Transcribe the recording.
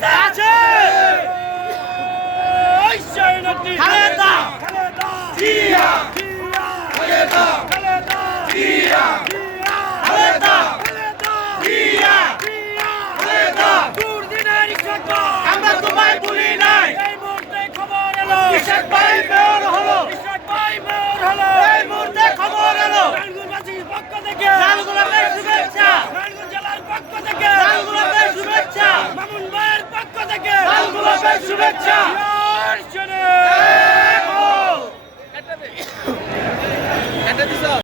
That's it.